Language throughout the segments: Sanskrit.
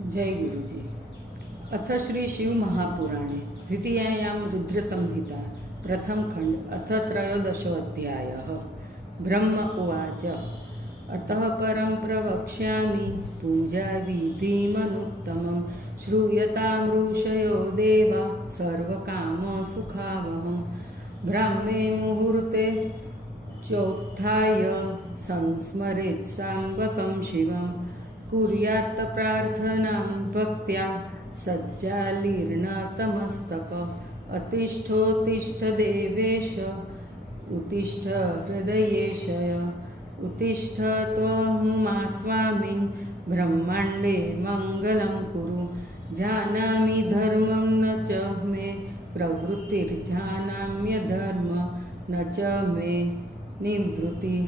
जय गुरुजी। अथ श्री शिव महापुराणे द्वितीयायां रुद्रसंहिता प्रथम खंड अथ त्रयोदशोऽध्यायः। ब्रह्म उवाच अतः परं प्रवक्ष्यामि पूजाविधिमनुत्तमं श्रूयतां ऋषयो देवा सर्वकामसुखावहं। ब्राह्मे मुहूर्ते चोत्थाय संस्मरेत् साम्बकं शिवं कुर्यात् प्रार्थनां भक्त्या सज्जालीर्णतमस्तक। अतिष्ठोत्तिष्ठ देवेश उत्तिष्ठ हृदयेशय उत्तिष्ठ त्वमुमा स्वामिन् ब्रह्माण्डे मङ्गलं कुरु। जानामि धर्मं न च मे प्रवृत्तिर्जानाम्यधर्म न च मे निवृत्ति।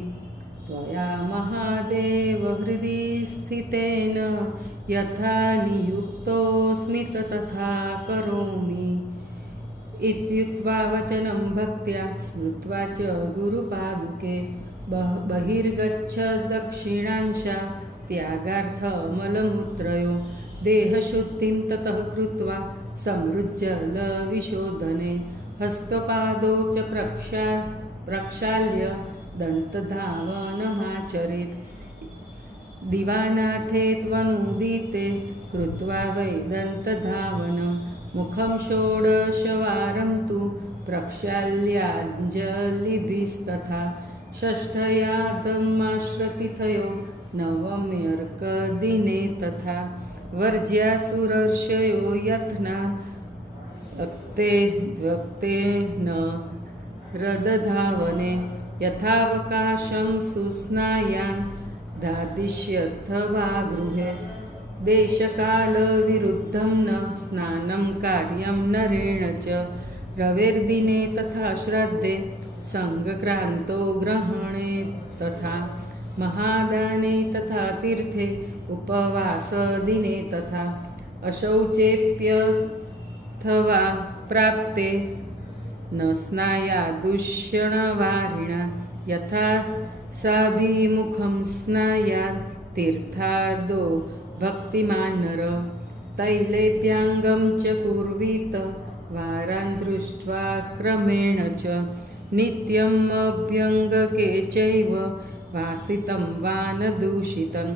त्वया महादेव हृदि स्थितेन यथा नियुक्तोऽस्मि तथा करोमि। इत्युक्त्वा वचनं भक्त्या स्मृत्वा च गुरुपादुके बहिर्गच्छ दक्षिणांशा त्यागार्थमलमूत्रयो देहशुद्धिं ततः कृत्वा समृज्जलविशोधने हस्तपादौ च प्रक्षाल्य दन्तधावनमाचरेत्। दिवानाथे त्वनुदिते कृत्वा वै दन्तधावनं मुखं षोडशवारं तु प्रक्षाल्याञ्जलिभिस्तथा। षष्ठयादमाश्रतिथयो नवम्यर्कदिने तथा। वर्ज्यासुरर्षयो यत्नात् अक्ते द्व्यक्तेन रदधावने यथावकाशं सुस्नायान् दादिश्यथवा गृहे। देशकालविरुद्धं न स्नानं कार्यं नरेण च रवेर्दिने तथा श्रद्धे सङ्गक्रान्तो ग्रहणे तथा। महादाने तथा तीर्थे उपवासदिने तथा। अशौचेऽप्यथवा प्राप्ते न स्नायादुष्णवारिणा यथा साभिमुखं स्नायात् तीर्थादो भक्तिमान् नर। तैलेप्याङ्गं च कुर्वीत वारान् दृष्ट्वा क्रमेण च नित्यम् अभ्यङ्गके चैव वासितं वा न दूषितं।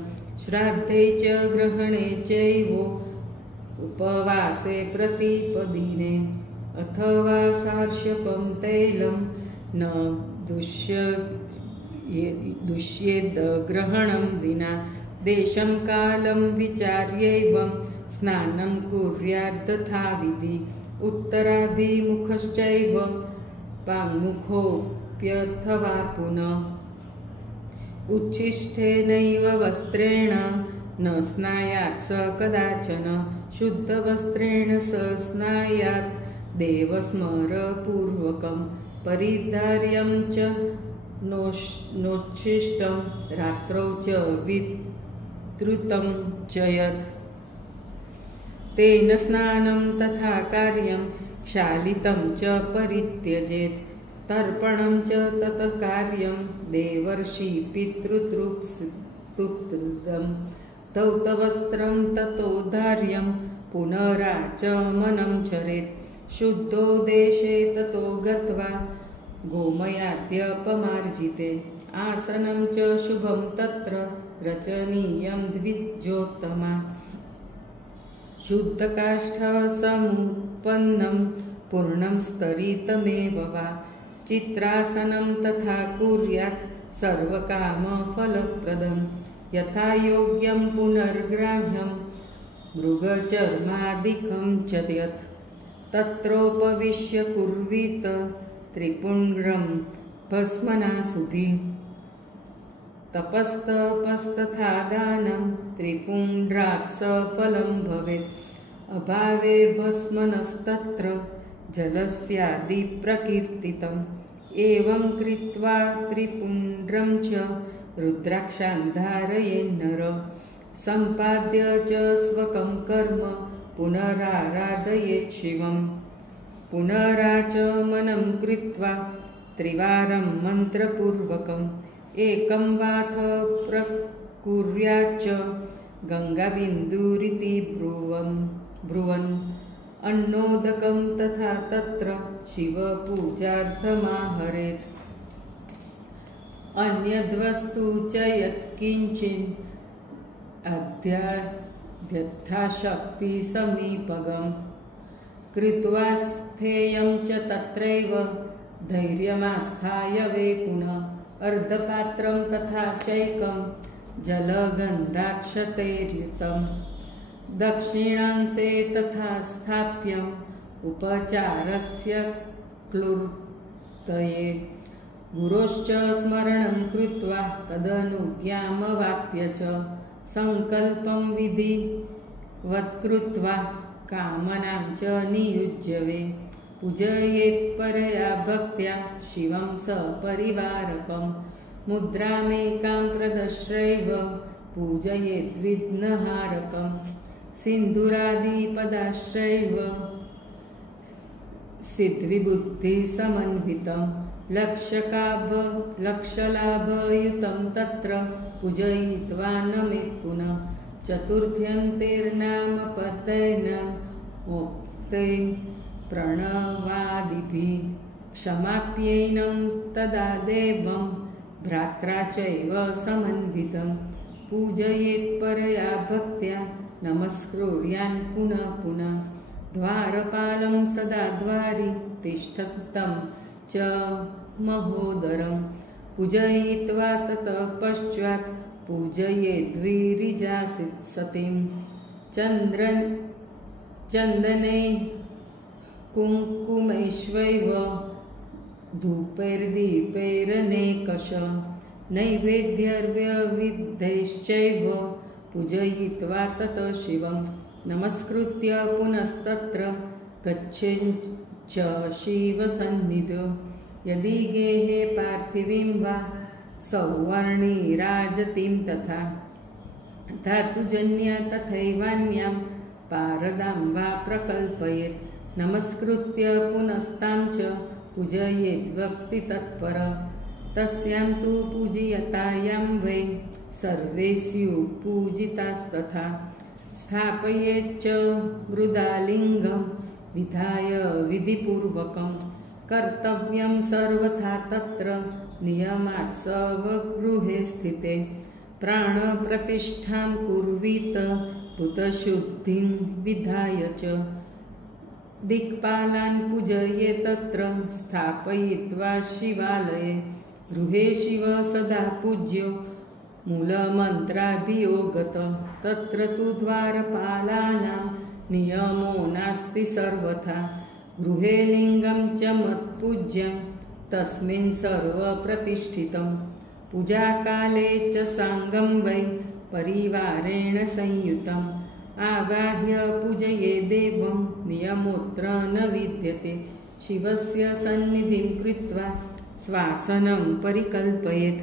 श्राद्धे च ग्रहणे चैव उपवासे प्रतिपदिने अथवा सार्ष्यपं तैलं न दुष्येद् ग्रहणं विना। देशं कालं विचार्यैवं स्नानं कुर्यात् तथाविधि। उत्तराभिमुखश्चैव पाङ्मुखोऽप्यथवा पुनः। उच्छिष्टेनैव वस्त्रेण न स्नायात् स कदाचन। शुद्धवस्त्रेण स स्नायात् देवस्मरपूर्वकं। परिधार्यं च नोच्छिष्टं रात्रौ च विद्रुतं च यत् तेन स्नानं तथा कार्यं क्षालितं च परित्यजेत्। तर्पणं च ततः कार्यं देवर्षि पितृतृप्तं धौतवस्त्रं ततो धार्यं पुनराचमनं चरेत्। शुद्धो देशे ततो गत्वा गोमयाद्यपमार्जिते। आसनं च शुभं तत्र रचनीयं द्विजोत्तमा। शुद्धकाष्ठसमुत्पन्नं पूर्णं स्तरितमेव वा। चित्रासनं तथा कुर्यात् सर्वकामफलप्रदं। यथा योग्यं पुनर्ग्राह्यं मृगचर्मादिकं च यत् तत्रोपविश्य कुर्वीत त्रिपुण्ड्रं भस्मनासुधि। तपस्तपस्तथा दानं त्रिपुण्ड्रात् सफलं भवेत्। अभावे भस्मनस्तत्र जलस्यादिप्रकीर्तितम्। एवं कृत्वा त्रिपुण्ड्रं च रुद्राक्षान् धारयेन्नर। सम्पाद्य च स्वकं कर्म पुनराराधयेत् शिवम्। पुनराचमनं कृत्वा त्रिवारं मन्त्रपूर्वकम् एकं वाथ प्रकुर्याच्च गङ्गाबिन्दुरिति ब्रुवन् अन्नोदकं तथा तत्र शिवपूजार्थमाहरेत्। अन्यद्वस्तु च यत्किञ्चिन् अध्यथाशक्तिसमीपगं कृत्वा स्थेयं च तत्रैव धैर्यमास्थाय वे पुनः अर्धपात्रं तथा चैकं जलगन्धाक्षतैर्युतं दक्षिणांशे तथा स्थाप्यम् उपचारस्य क्लृप्तये गुरोश्च स्मरणं कृत्वा तदनुज्ञामवाप्य च संकल्पं विधिवत्कृत्वा कामनां च नियुज्य वे पूजयेत् परया भक्त्या शिवं सपरिवारकं मुद्रामेकां प्रदर्श्यैव पूजयेत् विघ्नहारकं सिन्दूरादिपदाश्रैव सिद्धिबुद्धिसमन्वितं लक्षलाभयुतं तत्र पूजयित्वा नमेत् पुनः चतुर्थ्यन्तेर्नामपतेन मोक्ते प्रणवादिभिः क्षमाप्यैनं तदा देवं भ्रात्रा चैव समन्वितं पूजयेत् परया भक्त्या नमस्कुर्यान् पुनः पुनः द्वारपालं सदा द्वारि तिष्ठतं च महोदरं पूजयित्वा ततः पश्चात् पूजयेद्विरिजासतीं चन्दने कुङ्कुमैश्वैव धूपैर्दीपैरनेकश नैवेद्यर्व्यविधैश्चैव पूजयित्वा ततः शिवं नमस्कृत्य पुनस्तत्र गच्छेच्च शिवसन्निधौ यदि गेहे पार्थिवीं वा सौवर्णीराजतीं तथा धातुजन्या तथैवान्यां पारदां वा प्रकल्पयेत् नमस्कृत्य पुनस्तां च पूजयेद्भक्तितत्पर तस्यां तु पूजयतायां वै सर्वे स्युः पूजितास्तथा स्थापयेच्च मृदालिङ्गं विधाय विधिपूर्वकं कर्तव्यं सर्वथा तत्र नियमात् स्वगृहे स्थिते प्राणप्रतिष्ठां कुर्वीत भूतशुद्धिं विधाय च दिक्पालान् पूजये तत्र स्थापयित्वा शिवालये गृहे शिव सदा पूज्यो मूलमन्त्राभियोगतः तत्र तु द्वारपालानां नियमो नास्ति सर्वथा गृहे लिङ्गं च मत्पूज्यं तस्मिन् सर्वप्रतिष्ठितं पूजाकाले च साङ्गं वै परिवारेण संयुतम् आवाह्य पूजये देवं नियमोऽत्र न विद्यते शिवस्य सन्निधिं कृत्वा स्वासनं परिकल्पयेत्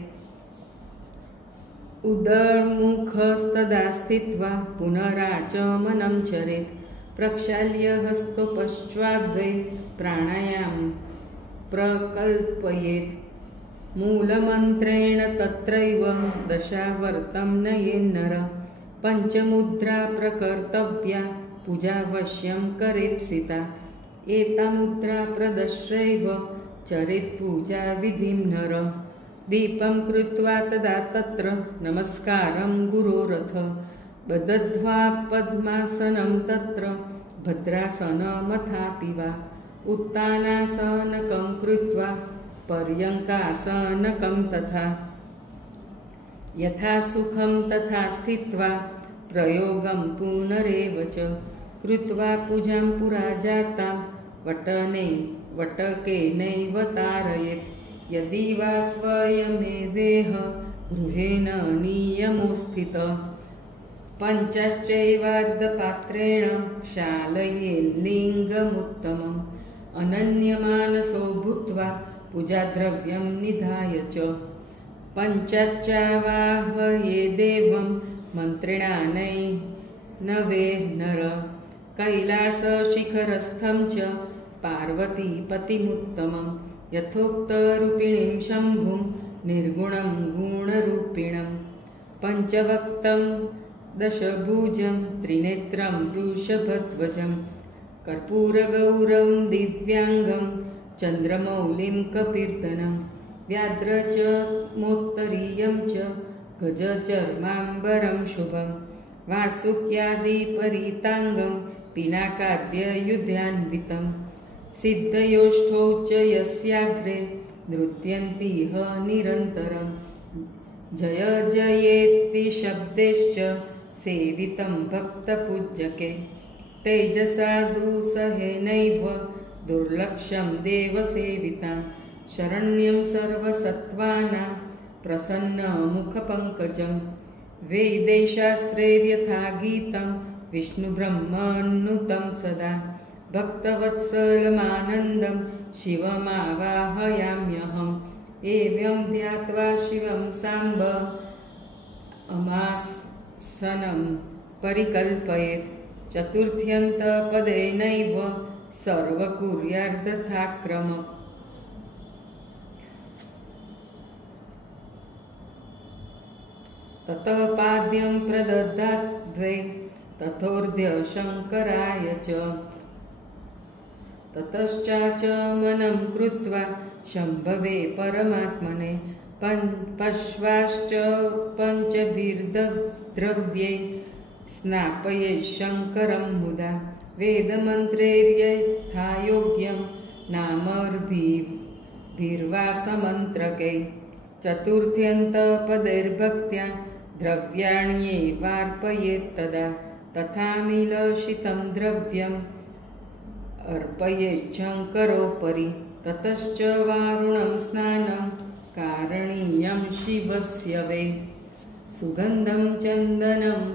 उदरमुखस्तदा स्थित्वा पुनराचमनं चरेत् प्रक्षाल्य हस्तोपश्चाद्वै प्राणायामं प्रकल्पयेत् मूलमन्त्रेण तत्रैव दशावर्तं नयेन्नर पञ्चमुद्रा प्रकर्तव्या पूजावश्यं करेप्सिता एता मुद्रा प्रदर्श्यैव चरेत् पूजाविधिं नर दीपं कृत्वा तदा तत्र नमस्कारं गुरोरथ बदध्वा पद्मासनं तत्र भद्रासनमथापि वा उत्तानासनकं कृत्वा पर्यङ्कासनकं तथा यथा सुखं तथा स्थित्वा प्रयोगं पुनरेव च कृत्वा पूजां पुरा जातां वटकेनैव तारयेत् यदि वा स्वयमेवेह गृहेण नियमो स्थितः पञ्चश्चैवार्धपात्रेण क्षालये लिङ्गमुत्तमम् अनन्यमानसो भूत्वा पूजाद्रव्यं निधाय च पञ्चाच्चावाहये देवं मन्त्रेणानैनवे नर कैलासशिखरस्थं च पार्वतीपतिमुत्तमं यथोक्तरूपिणीं शम्भुं निर्गुणं गुणरूपिणं पञ्चवक्तं दशभुजं त्रिनेत्रं वृषभध्वजं कर्पूरगौरं दिव्याङ्गं चन्द्रमौलिं कपिर्दनं व्याघ्रचर्मोत्तरीयं च गजचर्माम्बरं शुभं वासुक्यादिपरीताङ्गं पिनाकाद्ययुधान्वितं सिद्धयोष्ठौ च यस्याग्रे नृत्यन्तीह निरन्तरं जय जयेति शब्दैश्च सेवितं भक्तपूज्यके तेजसा दुःसहेनैव दुर्लक्षं देवसेवितां शरण्यं सर्वसत्त्वानां प्रसन्नमुखपङ्कजं वेदैशास्त्रैर्यथा गीतं विष्णुब्रह्मनुतं सदा भक्तवत्सलमानन्दं शिवमावाहयाम्यहम् एवं ध्यात्वा शिवं साम्ब अमासनं परिकल्पयेत् चतुर्थ्यन्तपदेनैव सर्वकुर्याद्यथाक्रमम् ततः पाद्यं प्रददाद्वै तथोर्ध्य शङ्कराय च ततश्चाचमनं कृत्वा शम्भवे परमात्मने पश्वाश्च पञ्चभिर्द्रव्ये स्नापये शङ्करं मुदा वेदमन्त्रैर्यथायोग्यं नामभिर्वा समन्त्रकै चतुर्थ्यन्तपदैर्भक्त्या द्रव्याण्येवार्पयेत्तदा तथामिलशितं द्रव्यम् अर्पयेच्छङ्करोपरि ततश्च वारुणं स्नानं कारणीयं शिवस्य वै सुगन्धं चन्दनम्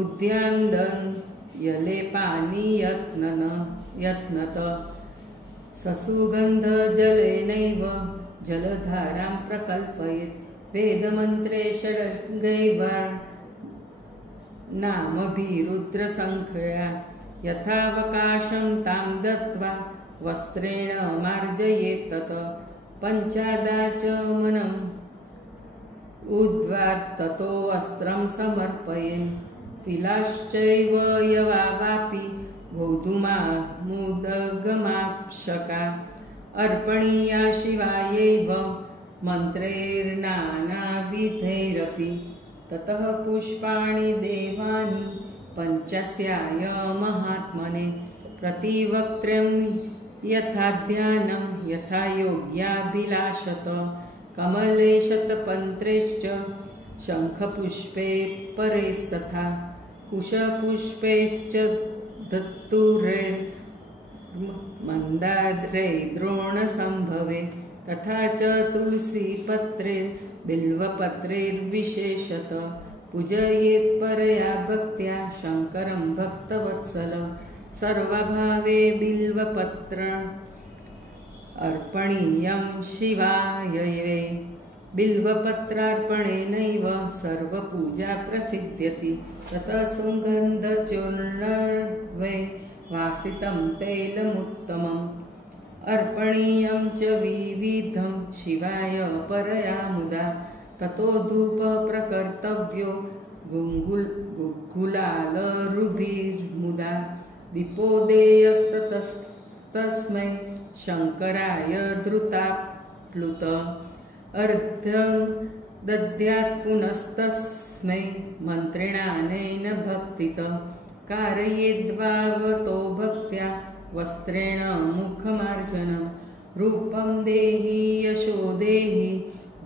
उद्यान्दन् यलेपानि यत्नत ससुगन्धजलेनैव जलधारां प्रकल्पयेत् वेदमन्त्रे षडङ्गैवा नामभिरुद्रसङ्ख्यया यथावकाशं तां दत्त्वा वस्त्रेण मार्जयेत् तत पञ्चादाचमनम् उद्वार्ततो वस्त्रं समर्पयेन् तिलाश्चैव यवापि गोधूमामुदगमाप्शका अर्पणीया शिवायैव मन्त्रैर्नानाविधैरपि ततः पुष्पाणि देवानि पञ्चस्याय महात्मने प्रतिवक्त्रं यथा ध्यानं यथा योग्याभिलाषत कमले शतपन्त्रेश्च शङ्खपुष्पे परेस्तथा कुशपुष्पैश्च दत्तुरैर्मन्दारे द्रोणसम्भवे तथा च तुलसीपत्रेर्बिल्वपत्रेर्विशेषत पूजयेत् परया भक्त्या शङ्करं भक्तवत्सलं सर्वभावे बिल्वपत्र अर्पणीयं शिवाय वै बिल्वपत्रार्पणेनैव सर्वपूजा प्रसिद्ध्यति ततः सुगन्धचूर्णवै वासितं तैलमुत्तमम् अर्पणीयं च विविधं शिवाय परया मुदा ततो धूपः प्रकर्तव्यो गुग्गुलालरुभिर्मुदा दीपोदेयस्ततस्तस्मै शङ्कराय धृताप्लुत अर्धं दद्यात् पुनस्तस्मै मन्त्रेणानेन भक्तित कारयेद्वावतो भक्त्या वस्त्रेण मुखमार्जनं रूपं देहि यशो देहि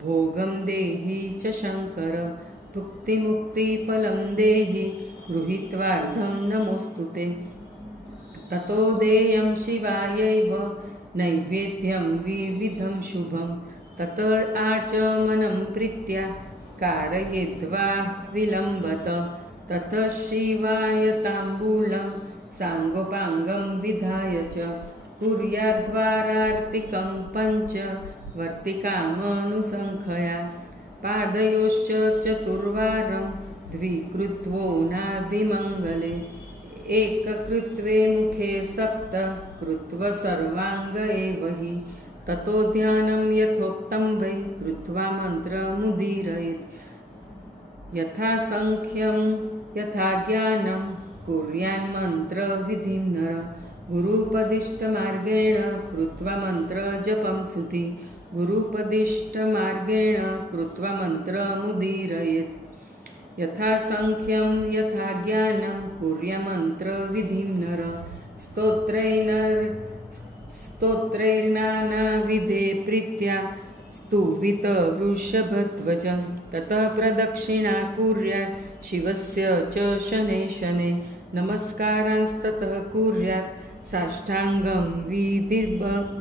भोगं देहि च शङ्कर भुक्तिमुक्तिफलं देहि गृहीत्वार्धं नमोऽस्तु ते ततो देयं शिवायैव नैवेद्यं विविधं शुभं तत आचमनं प्रीत्या कारयेद्वा विलम्बत ततः शिवाय ताम्बूलं साङ्गोपाङ्गं विधाय च कुर्याद्वारार्तिकं पञ्च वर्तिकामनुसङ्ख्यया पादयोश्च चतुर्वारं द्विकृत्वोनाभिमङ्गले एककृत्वे मुखे सप्त कृत्वा सर्वाङ्ग एव हि ततो ध्यानं यथोक्तं वै कृत्वा मन्त्रमुदीरयेत् यथा संख्यं यथा ज्ञानं कुर्यान्मन्त्रविधिं नर गुरुपदिष्टमार्गेण कृत्वा मन्त्रजपं सुधि गुरुपदिष्टमार्गेण कृत्वा मन्त्रमुदीरयेत् यथा संख्यं यथा ज्ञानं कुर्यान्मन्त्रविधिं नर स्तोत्रैर्नानाविधे प्रीत्या स्तुवित वृषभध्वजं ततः प्रदक्षिणा कुर्यात् शिवस्य च शनैः शनैः नमस्कारांस्ततः कुर्यात् साष्टाङ्गं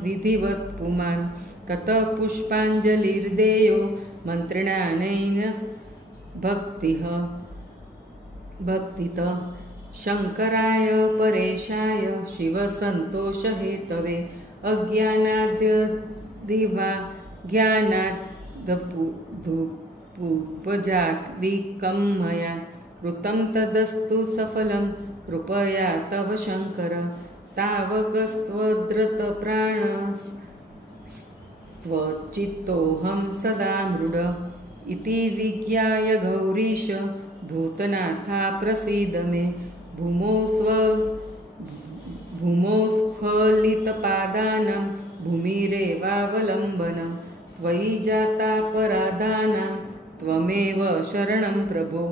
विधिवत् पुमान् ततः पुष्पाञ्जलिर्देयो मन्त्रणानेन भक्तितः शङ्कराय परेशाय शिवसन्तोषहेतवे अज्ञानाद्यदिवा ज्ञानाद्धूपजादिकं मया कृतं तदस्तु सफलं कृपया तव शङ्कर तावकस्त्वद्रतप्राणस्त्वचित्तोऽहं सदा मृड इति विज्ञाय गौरीश भूतनाथा प्रसीद मे भूमौ स्खलितपादानां भूमिरेवावलम्बनं त्वयि जातापराधानां त्वमेव शरणं प्रभो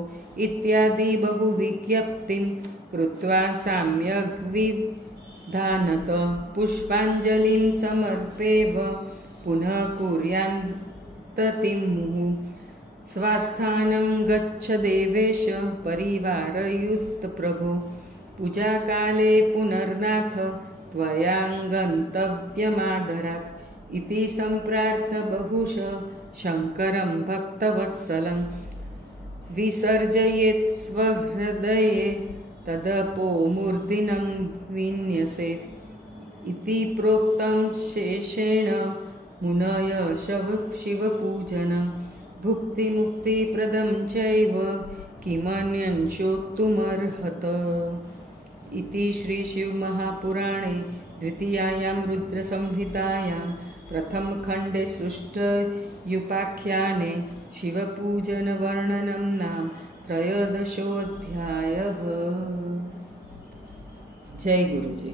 इत्यादि बहुविज्ञप्तिं कृत्वा सम्यग्विधानत पुष्पाञ्जलिं समर्पेव पुनः कुर्यान्ततिं मुहुः स्वस्थानं गच्छ देवेश परिवारयुक्तप्रभो पूजाकाले पुनर्नाथ त्वया गन्तव्यमादरात् इति सम्प्रार्थ बहुश शङ्करं भक्तवत्सलं विसर्जयेत् स्वहृदये तदपो मूर्तिनं विन्यसेत् इति प्रोक्तं शेषेण मुनय शिवपूजनं भुक्तिमुक्तिप्रदं चैव किमन्यंशोक्तुमर्हत इति श्रीशिवमहापुराणे द्वितीयायां रुद्रसंहितायां प्रथमखण्डे सृष्टयुपाख्याने शिवपूजनवर्णनं नाम 13 अध्यायः। जय गुरुजी।